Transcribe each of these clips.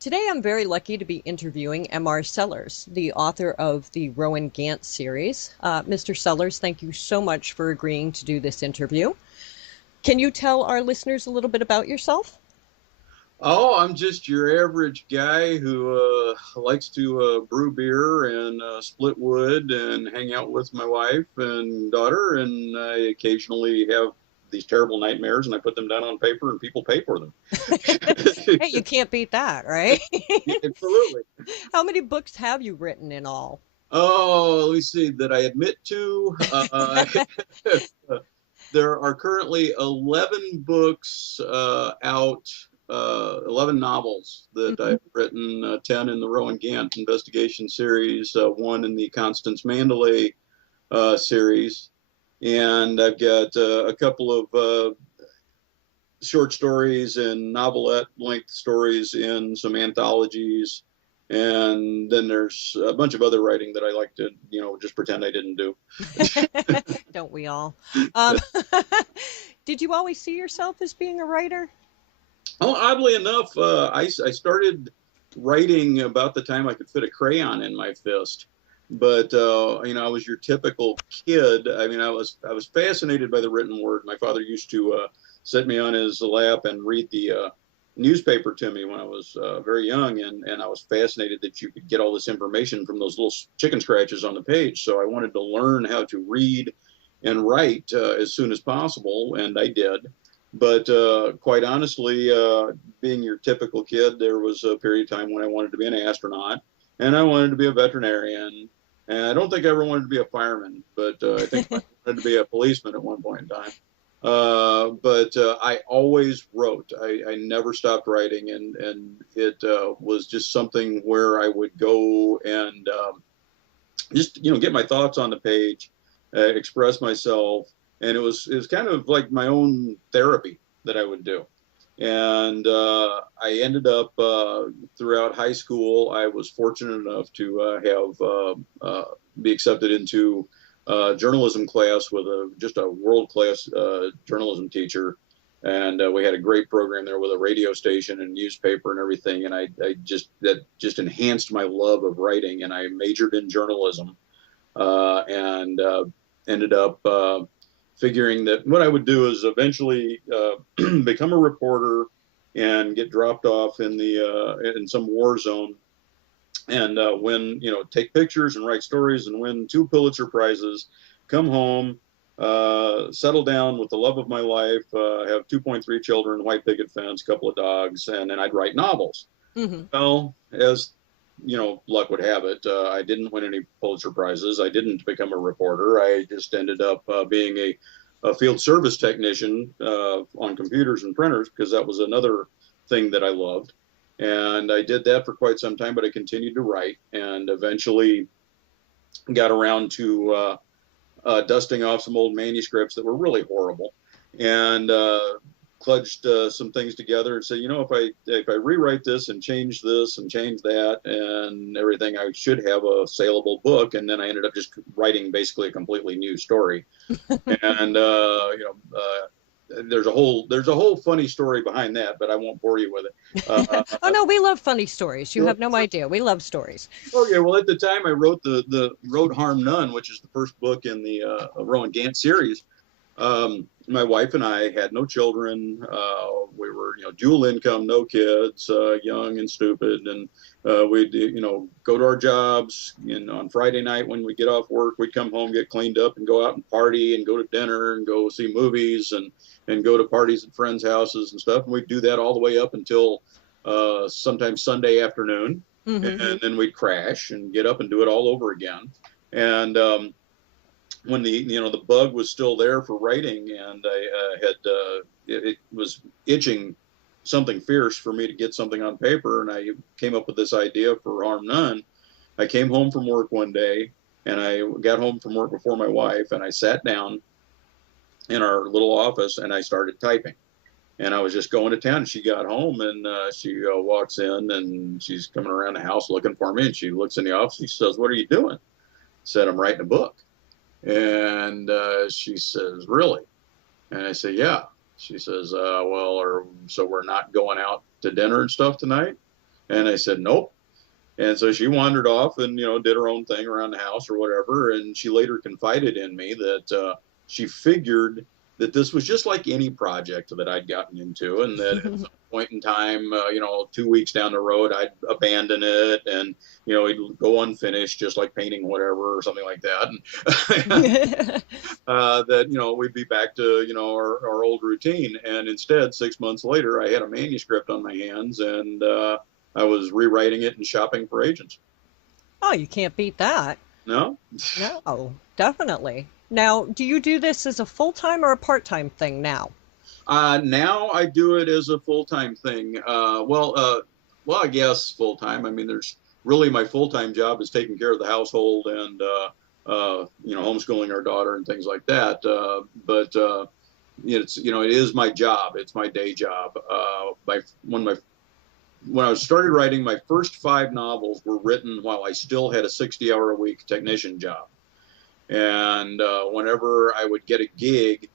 Today I'm very lucky to be interviewing M.R. Sellers, the author of the Rowan Gant series. Mr. Sellers, thank you so much for agreeing to do this interview. Can you tell our listeners a little bit about yourself? Oh, I'm just your average guy who likes to brew beer and split wood and hang out with my wife and daughter. And I occasionally have these terrible nightmares and I put them down on paper and people pay for them. Hey, you can't beat that, right? Absolutely. How many books have you written in all? Oh, let me see that I admit to. There are currently 11 books out, 11 novels that Mhm. I've written, 10 in the Rowan Gant investigation series, one in the Constance Mandalay series. And I've got a couple of short stories and novelette length stories in some anthologies. And then there's a bunch of other writing that I like to, just pretend I didn't do. Don't we all? Um, did you always see yourself as being a writer? Oh, oddly enough, I started writing about the time I could fit a crayon in my fist. But I was your typical kid. I mean, I was fascinated by the written word. My father used to sit me on his lap and read the newspaper to me when I was very young, and I was fascinated that you could get all this information from those little chicken scratches on the page. So I wanted to learn how to read and write as soon as possible, and I did. But quite honestly, being your typical kid, there was a period of time when I wanted to be an astronaut and I wanted to be a veterinarian. And I don't think I ever wanted to be a fireman, but I think I wanted to be a policeman at one point in time. But I always wrote. I never stopped writing, and it was just something where I would go and just get my thoughts on the page, express myself, and it was kind of like my own therapy that I would do. And I ended up throughout high school. I was fortunate enough to have be accepted into journalism class with just a world class journalism teacher, and we had a great program there with a radio station and newspaper and everything. And I just that just enhanced my love of writing, and I majored in journalism and ended up figuring that what I would do is eventually become a reporter and get dropped off in some war zone and win, take pictures and write stories and win two Pulitzer prizes, come home, settle down with the love of my life, have 2.3 children, white picket fence, couple of dogs, and then I'd write novels. Hmm. Well, as luck would have it, I didn't win any Pulitzer prizes. I didn't become a reporter. I just ended up being a field service technician on computers and printers because that was another thing that I loved. And I did that for quite some time, but I continued to write and eventually got around to dusting off some old manuscripts that were really horrible, and clutched some things together and said, if I rewrite this and change this and change that and everything, I should have a saleable book. And then I ended up just writing basically a completely new story. And there's a whole funny story behind that, but I won't bore you with it. Oh no, we love funny stories. You So, have no idea. We love stories. okay, well, at the time I wrote the Road Harm None, which is the first book in the Rowan Gant series. My wife and I had no children. We were, dual income, no kids, young and stupid, and we'd, go to our jobs. And on Friday night when we get off work, we'd come home, get cleaned up, and go out and party, and go to dinner, and go see movies, and go to parties at friends' houses and stuff. And we'd do that all the way up until sometimes Sunday afternoon, Hmm. and then we'd crash and get up and do it all over again. And when the bug was still there for writing, and I had it was itching something fierce for me to get something on paper, and I came up with this idea for Harm None. I came home from work one day, and I got home from work before my wife, and I sat down in our little office and I started typing. And I was just going to town. She got home and she walks in and she's coming around the house looking for me. And she looks in the office. She says, "What are you doing?" I said, "I'm writing a book." And she says, "Really?" And I say, "Yeah." She says, "Well, so we're not going out to dinner and stuff tonight?" And I said, nope. And so she wandered off and, did her own thing around the house or whatever. And she later confided in me that she figured that this was just like any project that I'd gotten into, and that at some point in time, 2 weeks down the road, I'd abandon it and, it'd go unfinished, just like painting whatever or something like that. And that, we'd be back to, our old routine. And instead, 6 months later, I had a manuscript on my hands, and I was rewriting it and shopping for agents. Oh, you can't beat that. No? No, definitely. Now, do you do this as a full-time or a part-time thing now? Now I do it as a full-time thing. Well, I guess full-time. I mean, there's really my full-time job is taking care of the household and, homeschooling our daughter and things like that. But it is my job. It's my day job. When I started writing, my first 5 novels were written while I still had a 60-hour-a-week technician job. And whenever I would get a gig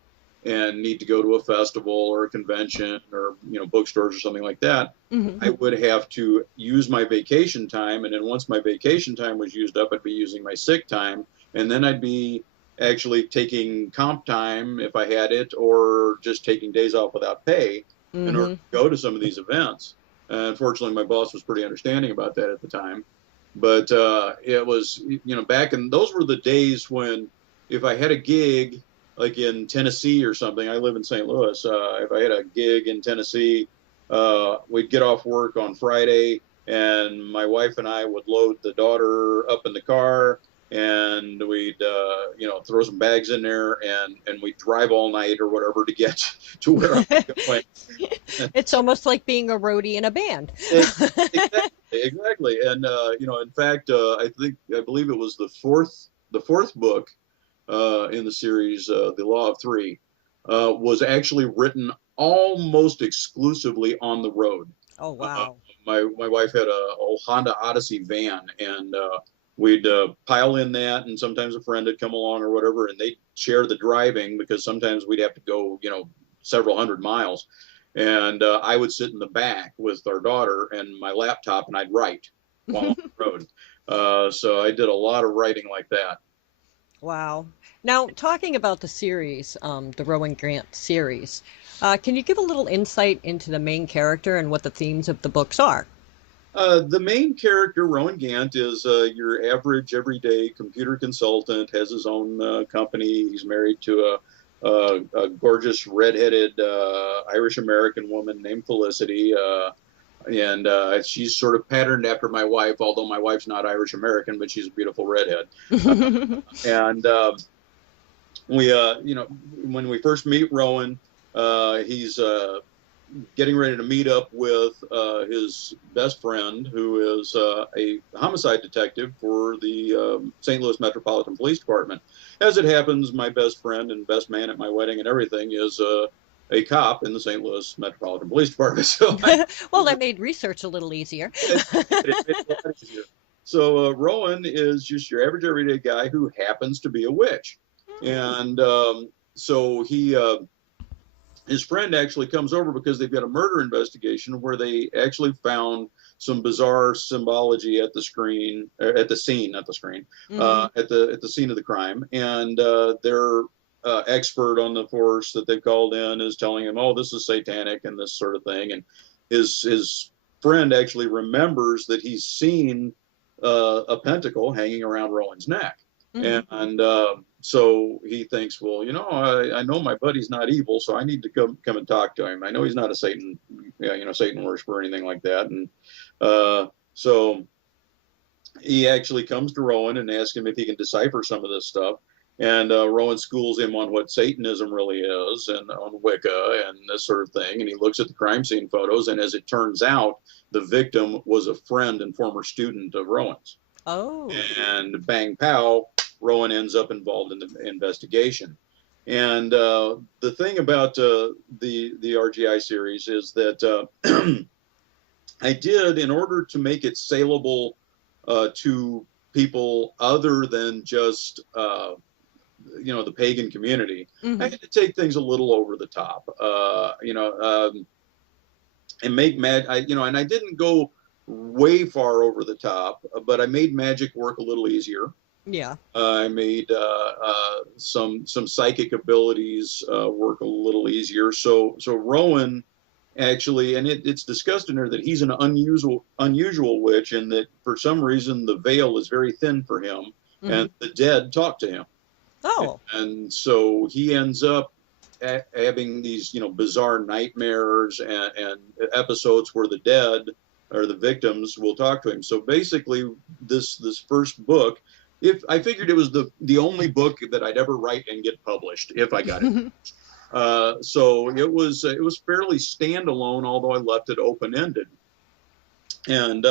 and need to go to a festival or a convention or bookstores or something like that, I would have to use my vacation time. And then once my vacation time was used up, I'd be using my sick time, and then I'd be actually taking comp time if I had it, or just taking days off without pay in order to go to some of these events. Unfortunately, my boss was pretty understanding about that at the time. But it was, back in those were the days when if I had a gig like in Tennessee or something, I live in St. Louis. If I had a gig in Tennessee, we'd get off work on Friday, and my wife and I would load the daughter up in the car, and we'd throw some bags in there, and we'd drive all night or whatever to get to where I'm going. It's almost like being a roadie in a band. Exactly. And in fact, I believe it was the fourth book in the series, The Law of Three, was actually written almost exclusively on the road. Oh, Uh, wow. my wife had a old Honda Odyssey van, and we'd pile in that, and sometimes a friend would come along or whatever, and they'd share the driving because sometimes we'd have to go, several hundred miles. And I would sit in the back with our daughter and my laptop, and I'd write while on the road. So I did a lot of writing like that. Wow. Now, talking about the series, the Rowan Grant series, can you give a little insight into the main character and what the themes of the books are? The main character, Rowan Gant, is your average, everyday computer consultant, has his own company. He's married to a gorgeous, redheaded Irish American woman named Felicity. And she's sort of patterned after my wife, although my wife's not Irish American, but she's a beautiful redhead. And we, when we first meet Rowan, he's getting ready to meet up with his best friend, who is a homicide detective for the St. Louis Metropolitan Police Department. As it happens, my best friend and best man at my wedding and everything is a cop in the St. Louis Metropolitan Police Department. So Well, that made research a little easier. it made it a lot easier. So Rowan is just your average everyday guy who happens to be a witch, and so he his friend actually comes over because they've got a murder investigation where they actually found some bizarre symbology at the screen, at the scene, not the screen, at the scene of the crime, and their expert on the force that they've called in is telling him, "Oh, this is satanic," and this sort of thing, and his friend actually remembers that he's seen a pentacle hanging around Rowan's neck. And so he thinks, well, I know my buddy's not evil, so I need to come and talk to him. I know he's not a Satan, Satan worshiper or anything like that. And so he actually comes to Rowan and asks him if he can decipher some of this stuff. And Rowan schools him on what Satanism really is and on Wicca and this sort of thing. And he looks at the crime scene photos. And as it turns out, the victim was a friend and former student of Rowan's. Oh. And bang, pow, Rowan ends up involved in the investigation. And the thing about the RGI series is that I did, in order to make it saleable to people other than just the pagan community, I had to take things a little over the top, and make and I didn't go way far over the top, but I made magic work a little easier. Yeah. I made some psychic abilities work a little easier. So Rowan actually, and it's discussed in there that he's an unusual witch, and that for some reason the veil is very thin for him, Hmm. and the dead talk to him, Oh, and so he ends up having these bizarre nightmares and episodes where the dead or the victims will talk to him. So basically, this first book, if I figured it was the only book that I'd ever write and get published if I got it. So it was fairly standalone, although I left it open ended. And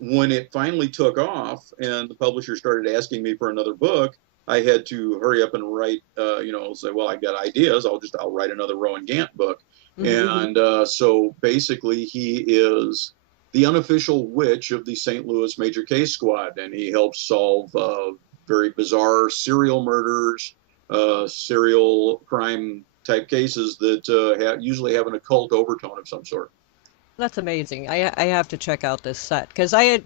when it finally took off, and the publisher started asking me for another book, I had to hurry up and write. Say, well, I got ideas. I'll write another Rowan Gant book. hmm. And so basically, he is the unofficial witch of the St. Louis Major Case Squad, and he helps solve very bizarre serial murders, serial crime type cases that usually have an occult overtone of some sort. That's amazing. I have to check out this set because I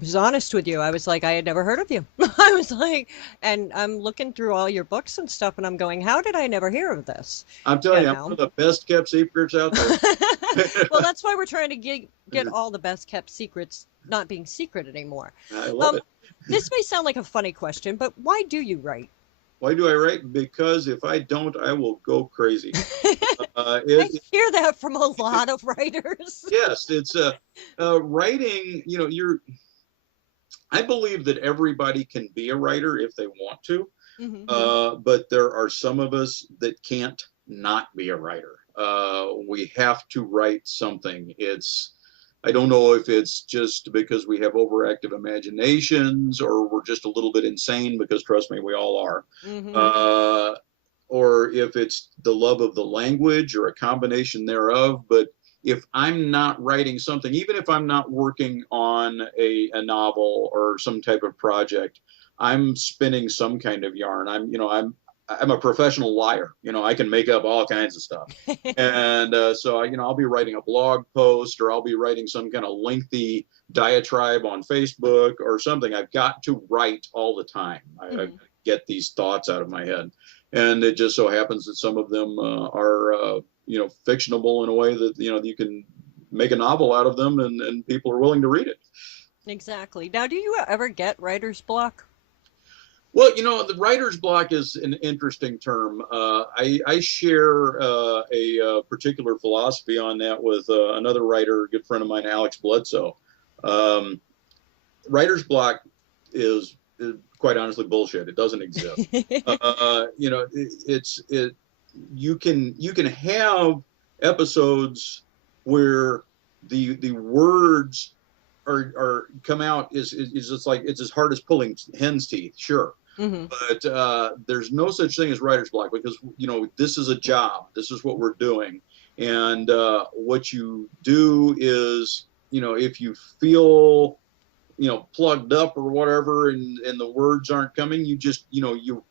was honest with you. I was like I had never heard of you. I was like, and I'm looking through all your books and stuff, and I'm going, how did I never hear of this? I'm You telling you, I'm one know. of the best kept secrets out there. Well, that's why we're trying to get all the best kept secrets not being secret anymore. I love Um, it. this may sound like a funny question, but why do you write? Why do I write? Because if I don't, I will go crazy. I It, hear that from a it, lot of writers. yes, it's writing. I believe that everybody can be a writer if they want to, Hmm. but there are some of us that can't not be a writer. We have to write something. I don't know if it's just because we have overactive imaginations or we're just a little bit insane, because trust me, we all are. Hmm. Uh, or if it's the love of the language or a combination thereof. But if I'm not writing something, even if I'm not working on a novel or some type of project, I'm spinning some kind of yarn. I'm a professional liar. I can make up all kinds of stuff. And so I'll be writing a blog post, or I'll be writing some kind of lengthy diatribe on Facebook or something. I've got to write all the time. I Hmm. get these thoughts out of my head, and it just so happens that some of them are fictionable in a way that you can make a novel out of them, and people are willing to read it. Exactly. Now, do you ever get writer's block? Well, the writer's block is an interesting term. I share a particular philosophy on that with another writer, a good friend of mine, Alex Bledsoe. Um, writer's block is quite honestly bullshit. It doesn't exist. It's you can have episodes where the words are come out is just like it's as hard as pulling hen's teeth, sure, Hmm. but there's no such thing as writer's block, because this is a job, this is what we're doing, and what you do is, if you feel plugged up or whatever, and the words aren't coming, you just you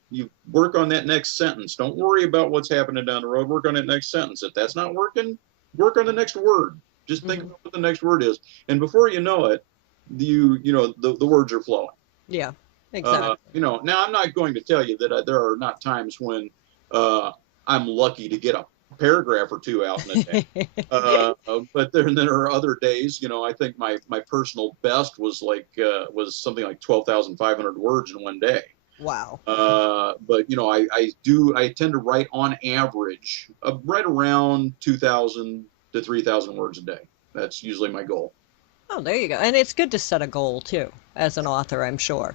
work on that next sentence. Don't worry about what's happening down the road. Work on that next sentence. If that's not working, work on the next word. Just think Hmm. about what the next word is, and before you know it, the words are flowing. Yeah, exactly. Now I'm not going to tell you that there are not times when uh, I'm lucky to get a paragraph or two out in a day. But there are other days. I think my personal best was something like 12,500 words in one day. Wow. But I tend to write on average right around 2,000 to 3,000 words a day. That's usually my goal. Oh, there you go. And it's good to set a goal too, as an author, I'm sure.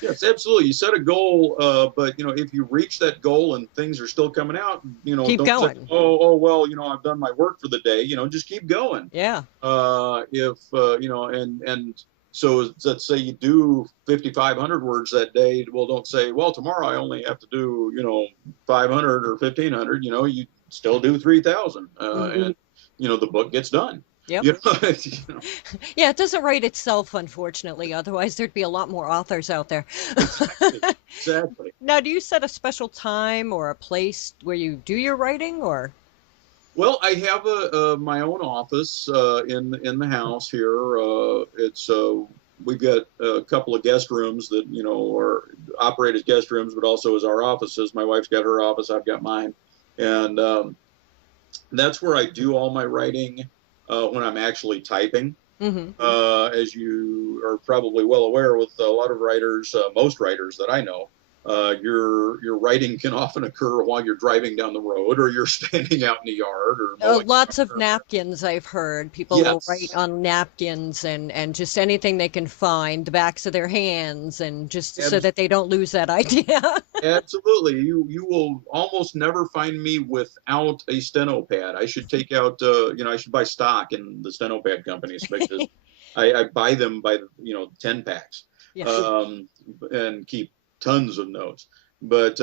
Yes, absolutely. You set a goal, but if you reach that goal and things are still coming out, Keep don't say, going. oh well, I've done my work for the day. Just keep going. Yeah. If and so let's say you do 5,500 words that day. Well, don't say, well, tomorrow I only have to do 500 or 1,500. You still do 3,000, Hmm. and the book gets done. Yep. You know, you know, Yeah, it doesn't write itself, unfortunately. Otherwise, there'd be a lot more authors out there. exactly, exactly. Now, do you set a special time or a place where you do your writing, or? Well, I have my own office in the house here. It's we've got a couple of guest rooms that are operate as guest rooms, but also as our offices. My wife's got her office, I've got mine, and that's where I do all my writing when I'm actually typing. Hmm. As you are probably well aware, with a lot of writers, most writers that I know, your writing can often occur while you're driving down the road, or you're standing out in the yard, or mowing Lots of the lawn. napkins, I've heard. People will write Yes, on napkins and just anything they can find, the backs of their hands, and just so ab- that they don't lose that idea. absolutely. You will almost never find me without a steno pad. I should take out, I should buy stock in the steno pad companies because I buy them by the 10 packs, Yeah. um, and keep tons of notes. But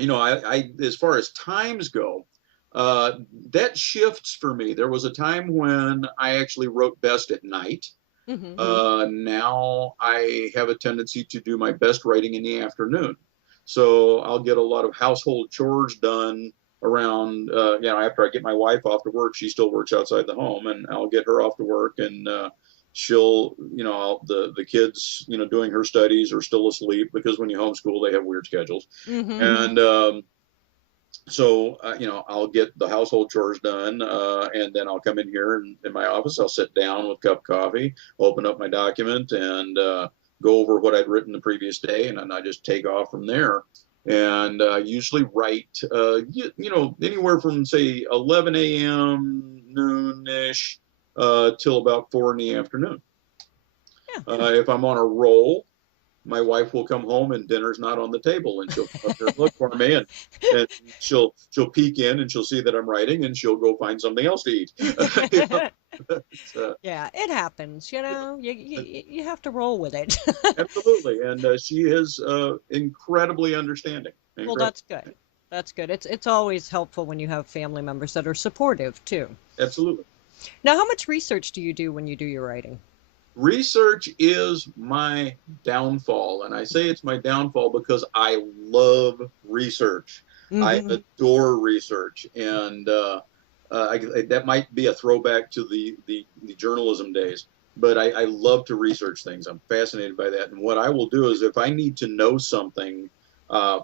I as far as times go, uh, that shifts for me. There was a time when I actually wrote best at night. Hmm. Now I have a tendency to do my best writing in the afternoon. So I'll get a lot of household chores done around, after I get my wife off to work. She still works outside the home, and I'll get her off to work, and she'll, the kids, doing her studies are still asleep because when you homeschool, they have weird schedules. Hmm. And so I'll get the household chores done, and then I'll come in here in my office. I'll sit down with a cup of coffee, open up my document, and go over what I'd written the previous day, and then I just take off from there. And usually write, anywhere from say 11 a.m. noonish till about 4 in the afternoon. Yeah. If I'm on a roll, my wife will come home and dinner's not on the table, and she'll come up here and look for me, and she'll peek in, and she'll see that I'm writing, and she'll go find something else to eat. You know, uh, Yeah, it happens, you have to roll with it. absolutely, and she is incredibly understanding. Well, Incredible, that's good. That's good. It's always helpful when you have family members that are supportive too. absolutely. Now, how much research do you do when you do your writing? Research is my downfall, and I say it's my downfall because I love research. I Hmm. adore research, and that might be a throwback to the journalism days. But I love to research things. I'm fascinated by that. And what I will do is, if I need to know something,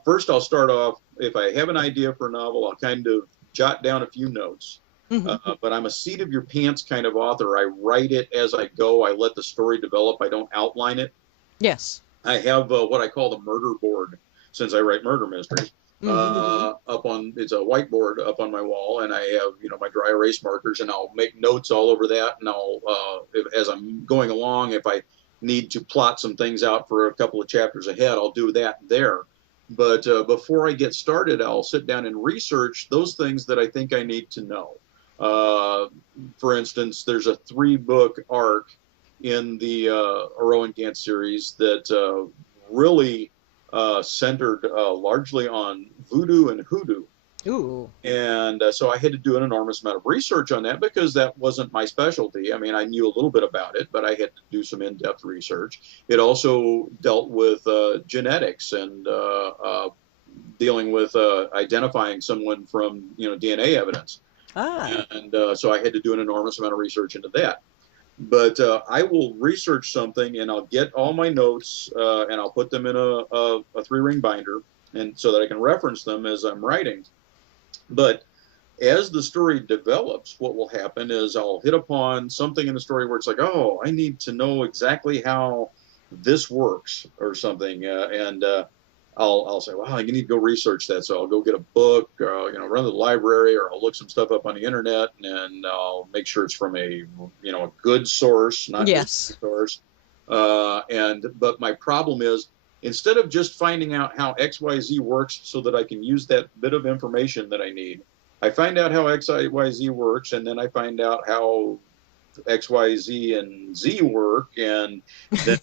first I'll start off. If I have an idea for a novel, I'll kind of jot down a few notes, Hmm. but I'm a seat of your pants kind of author. I write it as I go. I let the story develop. I don't outline it. Yes. I have what I call the murder board, since I write murder mysteries. Hmm. Up on It's a whiteboard up on my wall, and I have my dry erase markers, and I'll make notes all over that. And I'll as I'm going along, if I need to plot some things out for a couple of chapters ahead, I'll do that there. But before I get started, I'll sit down and research those things that I think I need to know. Uh, for instance, there's a 3-book arc in the Rowan Gant series that really centered largely on voodoo and hoodoo. Ooh. And so I had to do an enormous amount of research on that because that wasn't my specialty. I mean, I knew a little bit about it, but I had to do some in depth research. It also dealt with genetics and dealing with identifying someone from DNA evidence. Ah. And so I had to do an enormous amount of research into that. But I will research something, and I'll get all my notes, and I'll put them in a 3-ring binder, and so that I can reference them as I'm writing. But as the story develops, what will happen is I'll hit upon something in the story where it's like, oh, I need to know exactly how this works or something, and I'll say, well, you need to go research that. So I'll go get a book, run to the library, or I'll look some stuff up on the internet, and I'll make sure it's from a good source, not just Yes. a source. But my problem is, instead of just finding out how XYZ works so that I can use that bit of information that I need, I find out how XYZ works, and then I find out how X, Y, Z, and Z work, and then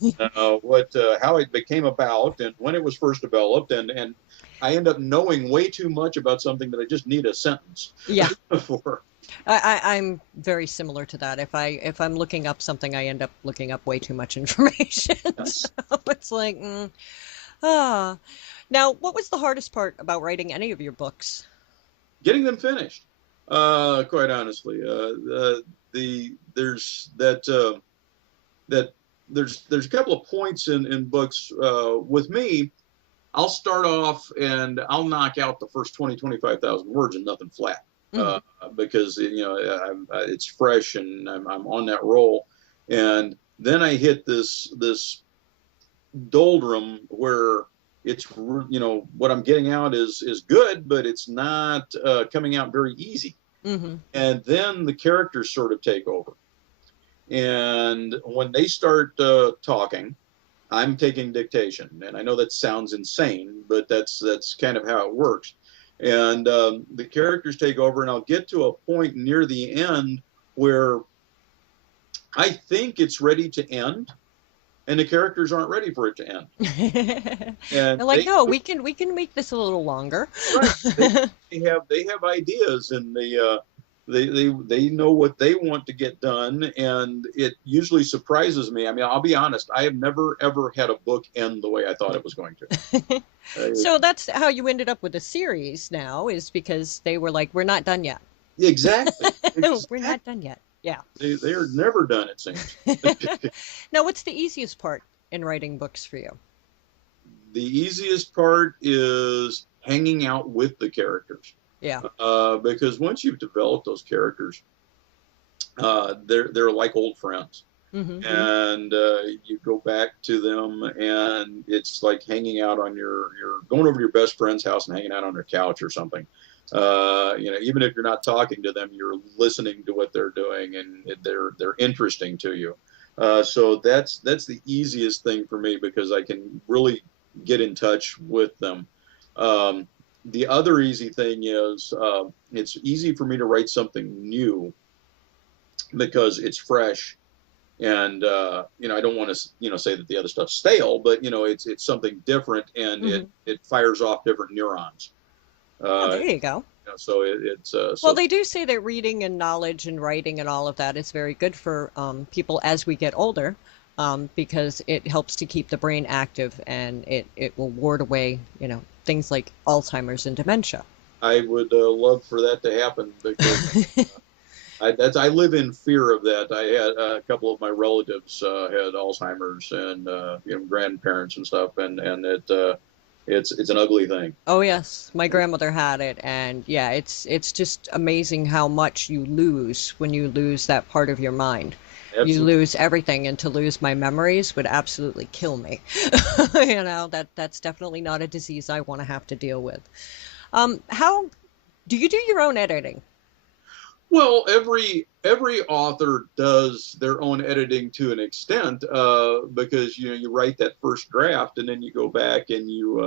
how it became about, and when it was first developed, and I end up knowing way too much about something that I just need a sentence Yeah. for. I'm very similar to that. If I'm looking up something, I end up looking up way too much information. So Yes. it's like, ah. Now, what was the hardest part about writing any of your books? Getting them finished. Quite honestly, there's that that there's a couple of points in books with me. I'll start off and I'll knock out the first 20, 25,000 words and nothing flat, Mm-hmm. because it's fresh and I'm on that roll, and then I hit this doldrum where it's what I'm getting out is good, but it's not coming out very easy, Mm-hmm. and then the characters sort of take over, and when they start talking, I'm taking dictation, and I know that sounds insane, but that's kind of how it works. And the characters take over, and I'll get to a point near the end where I think it's ready to end, and the characters aren't ready for it to end. They're And like, no, we can make this a little longer. right, they have ideas, and they know what they want to get done, and it usually surprises me. I mean, I'll be honest, I have never ever had a book end the way I thought it was going to. So that's how you ended up with a series now, is because they were like, we're not done yet. Exactly, We're exactly. not done yet. Yeah. They are never done, it seems. Now, what's the easiest part in writing books for you? The easiest part is hanging out with the characters, Yeah. because once you've developed those characters, they're like old friends, Hmm. and you go back to them, and it's like hanging out on your going over to your best friend's house and hanging out on their couch or something. Even if you're not talking to them, you're listening to what they're doing, and they're interesting to you. So that's the easiest thing for me because I can really get in touch with them. Um, the other easy thing is it's easy for me to write something new because it's fresh, and I don't want to say that the other stuff's stale, but it's something different, and Hmm. it fires off different neurons. Oh, Uh, there you go. so it's Well, so they do say that reading and knowledge and writing and all of that is very good for people as we get older, because it helps to keep the brain active, and it will ward away, things like Alzheimer's and dementia. I would love for that to happen because I live in fear of that. I had a couple of my relatives had Alzheimer's, and grandparents and stuff, and it's an ugly thing. Oh yes, my grandmother had it, and yeah, it's just amazing how much you lose when you lose that part of your mind. You Absolutely. lose everything, and to lose my memories would absolutely kill me. That's definitely not a disease I want to have to deal with. How do you do your own editing? Well, every author does their own editing to an extent, because you write that first draft and then you go back and you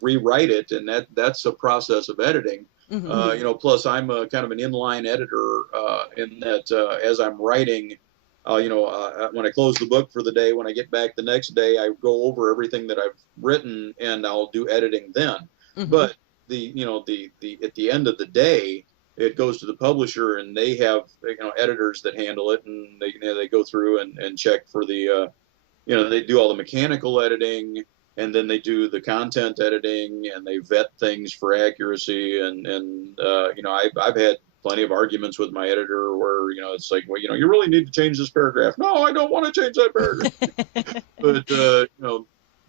rewrite it, and that's a process of editing. Hmm. Plus I'm a kind of an inline editor, in that as I'm writing, when I close the book for the day, when I get back the next day, I go over everything that I've written and I'll do editing then. Hmm. But the at the end of the day, it goes to the publisher, and they have editors that handle it, and they go through and check for the they do all the mechanical editing, and then they do the content editing, and they vet things for accuracy, and I've had plenty of arguments with my editor where it's like, well, you really need to change this paragraph. No, I don't want to change that paragraph. But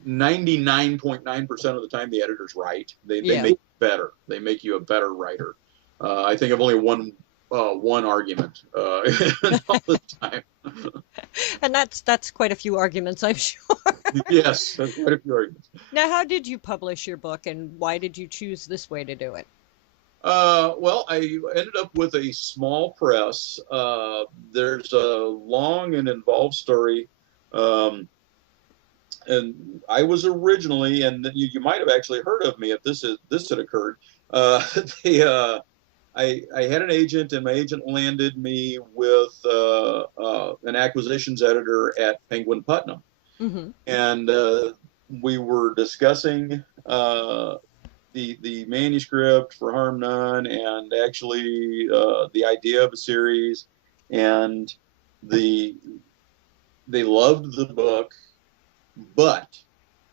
99.9% of the time the editor's right. They Yeah. make it better. They make you a better writer. I think I've only won one argument all the time. And that's quite a few arguments, I'm sure. Yes, that's quite a few arguments. Now, how did you publish your book, and why did you choose this way to do it? Well, I ended up with a small press. There's a long and involved story. Um, and I was originally, and you might have actually heard of me if this had occurred. They, I had an agent, and my agent landed me with an acquisitions editor at Penguin Putnam, Hmm. and we were discussing the manuscript for Harm None, and actually the idea of a series, and the they loved the book, but,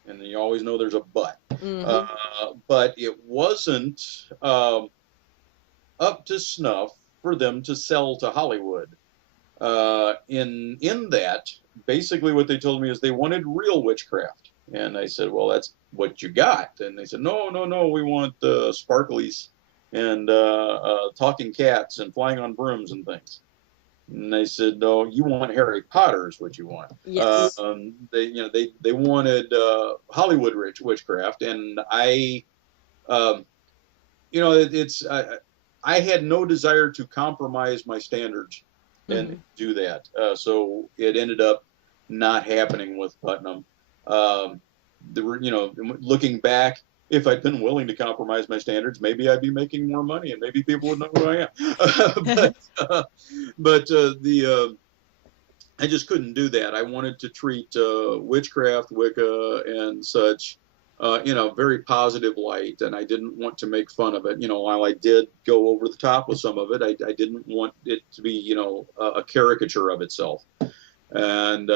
and you always know there's a but, Hmm. but it wasn't up to snuff for them to sell to Hollywood. In that, basically what they told me is they wanted real witchcraft, and I said, well, that's what you got. And they said, no, no, no, we want sparklies and talking cats and flying on brooms and things. And they said, no, you want Harry Potter is what you want. Yes. They wanted Hollywood rich witchcraft, and I, um, I had no desire to compromise my standards and Hmm. do that. So it ended up not happening with Putnam. Um, looking back, if I'd been willing to compromise my standards, maybe I'd be making more money, and maybe people would know who I am. But I just couldn't do that. I wanted to treat witchcraft, Wicca, and such in a very positive light, and I didn't want to make fun of it. While I did go over the top with some of it, I didn't want it to be, a caricature of itself. And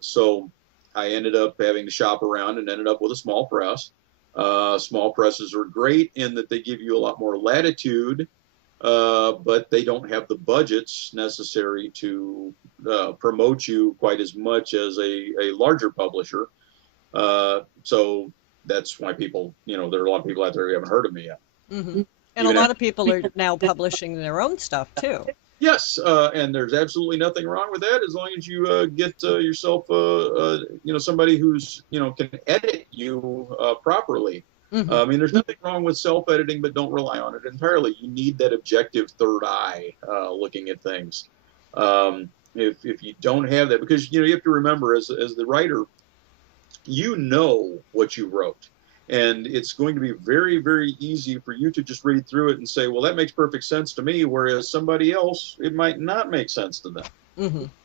so I ended up having to shop around and ended up with a small press. Small presses are great in that they give you a lot more latitude, but they don't have the budgets necessary to promote you quite as much as a larger publisher. So that's why people, there are a lot of people out there who haven't heard of me yet. Hmm. And a Even lot after, of people are now publishing their own stuff too. yes, and there's absolutely nothing wrong with that as long as you get yourself, somebody who's, can edit you properly. Hmm. I mean, there's nothing wrong with self-editing, but don't rely on it entirely. You need that objective third eye looking at things. If you don't have that, because you have to remember as the writer, you know what you wrote. And it's going to be very, very easy for you to just read through it and say, well, that makes perfect sense to me, whereas somebody else, it might not make sense to them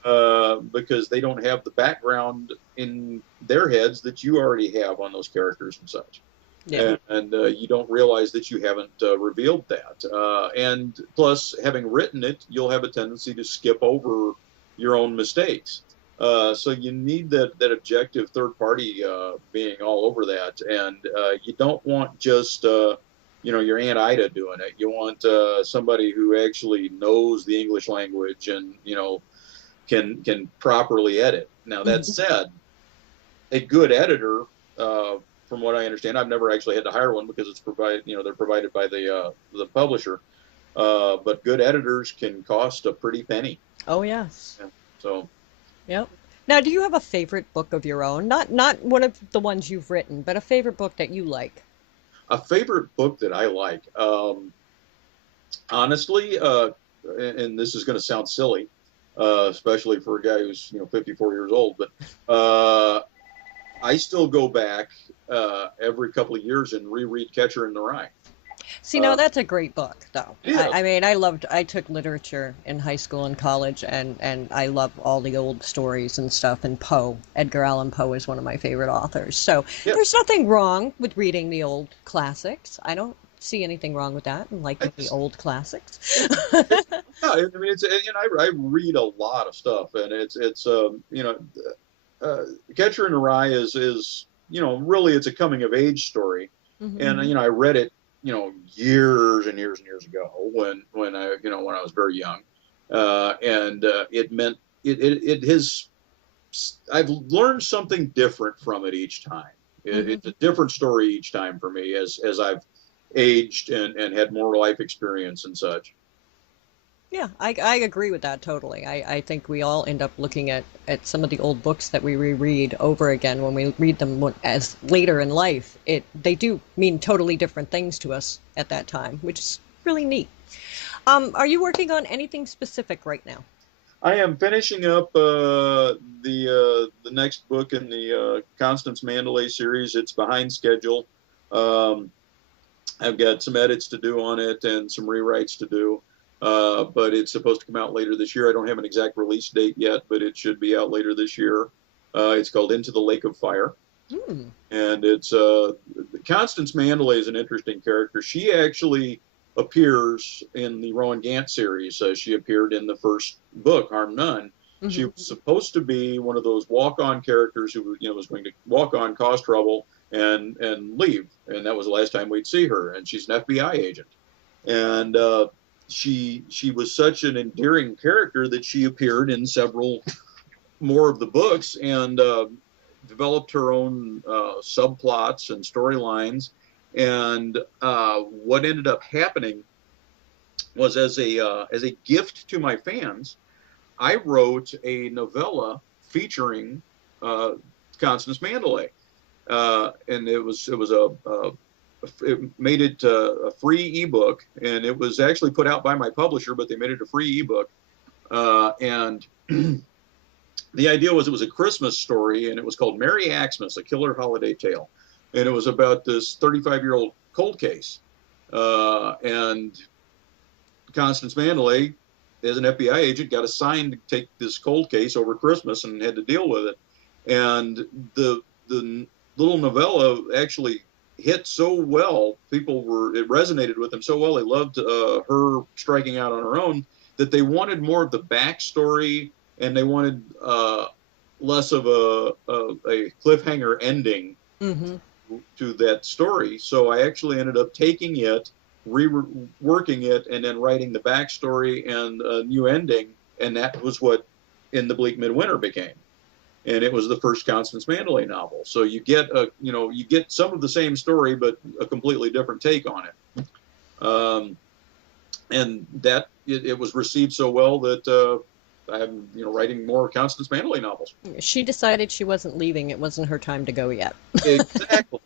Hmm. because they don't have the background in their heads that you already have on those characters and such. Yeah. And you don't realize that you haven't revealed that. And plus, having written it, you'll have a tendency to skip over your own mistakes. So you need that objective third party being all over that, and you don't want just your Aunt Ida doing it. You want somebody who actually knows the English language and can properly edit. Now that Hmm. said, a good editor, from what I understand, I've never actually had to hire one because it's provided. They're provided by the publisher. But good editors can cost a pretty penny. Oh yes. Yeah. So Yep. Now, do you have a favorite book of your own? Not one of the ones you've written, but a favorite book that you like. a favorite book that I like, honestly, and this is going to sound silly, especially for a guy who's 54 years old, but I still go back every couple of years and reread Catcher in the Rye. See, now Uh, that's a great book, though. it I is. mean, I took literature in high school and college, and I love all the old stories and stuff. And Poe, Edgar Allan Poe is one of my favorite authors. So Yeah. there's nothing wrong with reading the old classics. I don't see anything wrong with that and liking the It's, old classics. it's yeah. I mean, I read a lot of stuff, and uh, Catcher in the Rye is really it's a coming of age story, Hmm. and I read it years and years and years ago when I was very young, and it meant it has I've learned something different from it each time. Hmm. It's a different story each time for me as I've aged and had more life experience and such. Yeah, I agree with that totally. I think we all end up looking at some of the old books that we reread over again when we read them as later in life. They do mean totally different things to us at that time, which is really neat. Are you working on anything specific right now? I am finishing up the next book in the Constance Mandalay series. It's behind schedule. Um, I've got some edits to do on it and some rewrites to do. But it's supposed to come out later this year. I don't have an exact release date yet, but it should be out later this year. It's called Into the Lake of Fire, Hmm. and it's Constance Mandalay is an interesting character. She actually appears in the Rowan Gant series. She appeared in the first book, Harm None. She Hmm. was supposed to be one of those walk-on characters who was going to walk on, cause trouble, and leave. And that was the last time we'd see her. And she's an FBI agent, and she was such an endearing character that she appeared in several more of the books and developed her own subplots and storylines. And what ended up happening was, as a gift to my fans, I wrote a novella featuring Constance Mandelay, and it made it a free ebook, and it was actually put out by my publisher, but they made it a free ebook. And the idea was, it was a Christmas story, and it was called Merry Xmas, A Killer Holiday Tale. And it was about this 35-year-old cold case. And Constance Mandelay, as an FBI agent, got assigned to take this cold case over Christmas and had to deal with it. And the little novella actually hit so well, it resonated with them so well, they loved her striking out on her own, that they wanted more of the backstory, and they wanted less of a cliffhanger ending to that story. So I actually ended up taking it, reworking it, and then writing the backstory and a new ending, and that was what In the Bleak Midwinter became. And it was the first Constance Mandelay novel. So you get you get some of the same story, but a completely different take on it. And that it was received so well that I'm writing more Constance Mandelay novels. She decided she wasn't leaving. It wasn't her time to go yet. Exactly.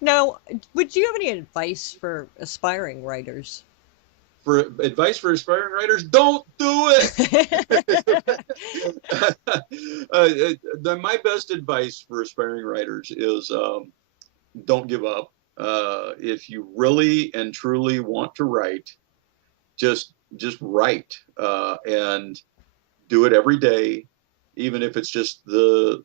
Now, would you have any advice for aspiring writers? For advice for aspiring writers, don't do it. My best advice for aspiring writers is don't give up. If you really and truly want to write, just write, and do it every day, even if it's just the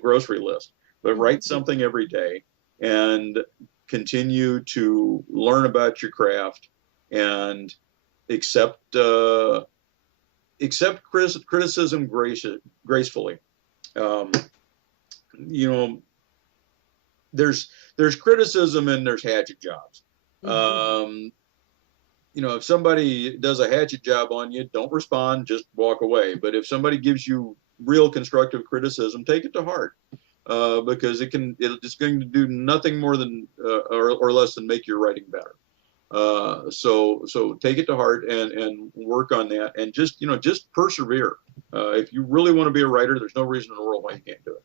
grocery list. But write something every day and continue to learn about your craft and accept criticism gracefully. There's criticism and there's hatchet jobs. If somebody does a hatchet job on you, don't respond, just walk away. But if somebody gives you real constructive criticism, take it to heart, because it's going to do nothing more than or less than make your writing better. So take it to heart and work on that, and just persevere. If you really want to be a writer, there's no reason in the world why you can't do it.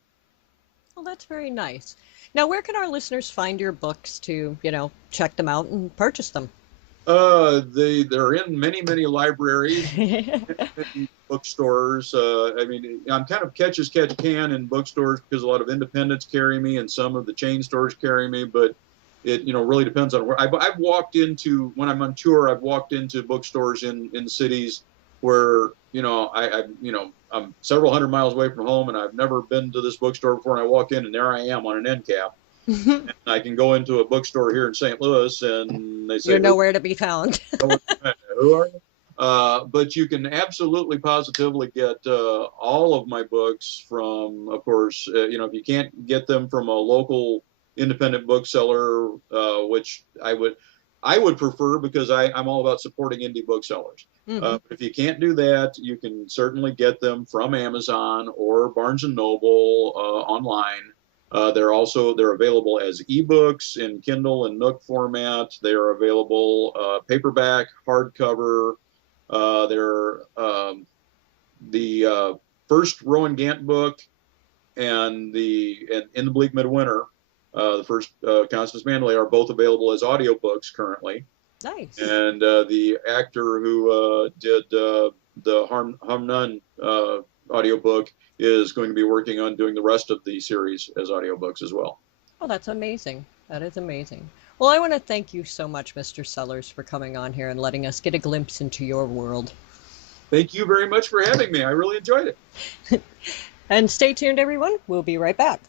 Well, that's very nice. Now, where can our listeners find your books to, check them out and purchase them? They're in many libraries, many bookstores. I'm kind of catch as catch can in bookstores, because a lot of independents carry me and some of the chain stores carry me, but it really depends on where. I've walked into, when I'm on tour, I've walked into bookstores in cities where I'm several hundred miles away from home, and I've never been to this bookstore before, and I walk in and there I am on an end cap. And I can go into a bookstore here in St. Louis and they say, "You're nowhere to be found." Who are you? But you can absolutely positively get all of my books from, of course, if you can't get them from a local independent bookseller, which I would prefer, because I'm all about supporting indie booksellers. But if you can't do that, you can certainly get them from Amazon or Barnes and Noble online. They're available as ebooks in Kindle and Nook format. They are available paperback, hardcover. They're the first Rowan Gant book and In the Bleak Midwinter, the first Constance Mandelay, are both available as audiobooks currently. Nice. And the actor who did the Hum Nun audiobook is going to be working on doing the rest of the series as audiobooks as well. Oh, that's amazing. That is amazing. Well, I want to thank you so much, Mr. Sellers, for coming on here and letting us get a glimpse into your world. Thank you very much for having me. I really enjoyed it. And stay tuned, everyone. We'll be right back.